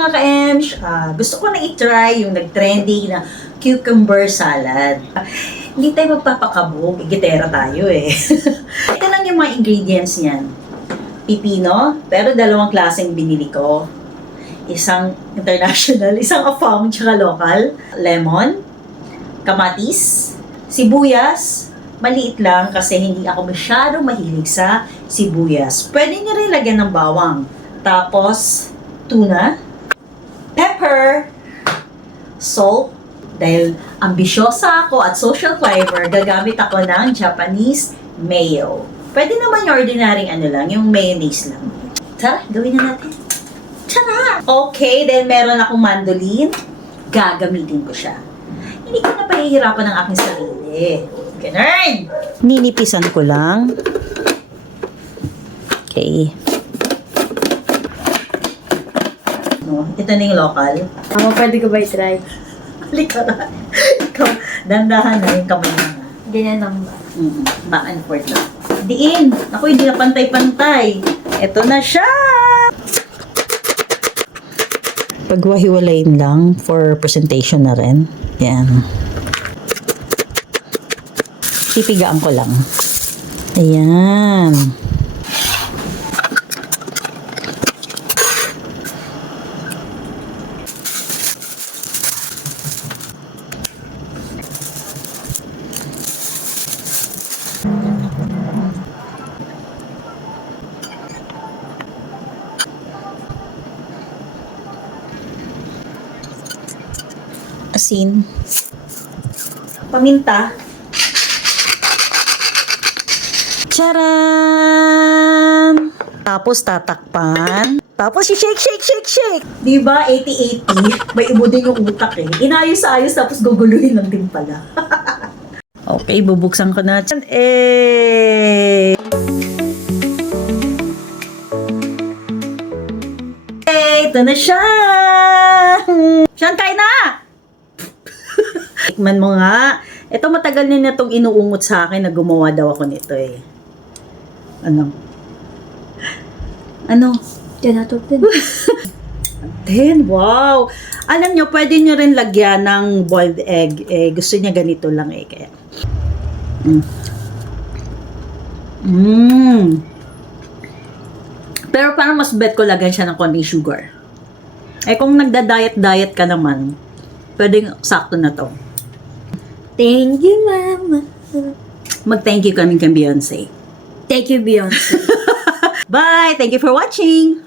mga ka-emsh, gusto ko na i-try yung nag-trending na cucumber salad. Hindi tayo magpapakabog, gitera tayo eh. Ito lang yung mga ingredients niyan. Pipino, pero dalawang klaseng binili ko. Isang international, isang afam, tsaka local. Lemon, kamatis, sibuyas, maliit lang kasi hindi ako masyadong mahilig sa sibuyas. Pwede nyo rin lagyan ng bawang. Tapos, tuna, pepper, salt. Dahil ambisyosa ako at social climber, gagamit ako ng Japanese mayo. Pwede naman yung ordinary yung mayonnaise lang. Tara, gawin na natin. Tara! Okay, then meron akong mandolin. Gagamitin ko siya. Hindi ko na pahihirapan ng aking sarili. Ganun! Ninipisan ko lang. Okay. Ito na yung local. Pwede ko ba i-try? Halika na. Ikaw, dandahan na yung kamay na. Ganyan lang ba? Back and forth lang. Diin! Ako, hindi na pantay-pantay. Ito na siya! Pagwahiwalayin lang for presentation na rin. Yan. Pipigaan ko lang. Ayan. Asin, paminta, charan! Tapos tatakpan. Tapos shake. Diba, 80-80, may ibo din yung utak eh. Inayos-ayos tapos guguluhin lang din pala. Okay, bubuksan ko na. Ito na siya! Siyan, kain na! Tikman mo nga. Ito matagal na itong inuungot sa akin na gumawa daw ako nito eh. Ano? Tinatok din. 10, wow! Alam nyo, pwede nyo rin lagyan ng boiled egg. Eh, gusto niya ganito lang eh. Kaya. Pero parang mas bet ko lagyan siya ng konting sugar. Eh, kung nagda-diet ka naman, pwedeng sakto na to. Thank you, Mama. Mag-thank you kami kay Beyonce. Thank you, Beyonce. Bye! Thank you for watching!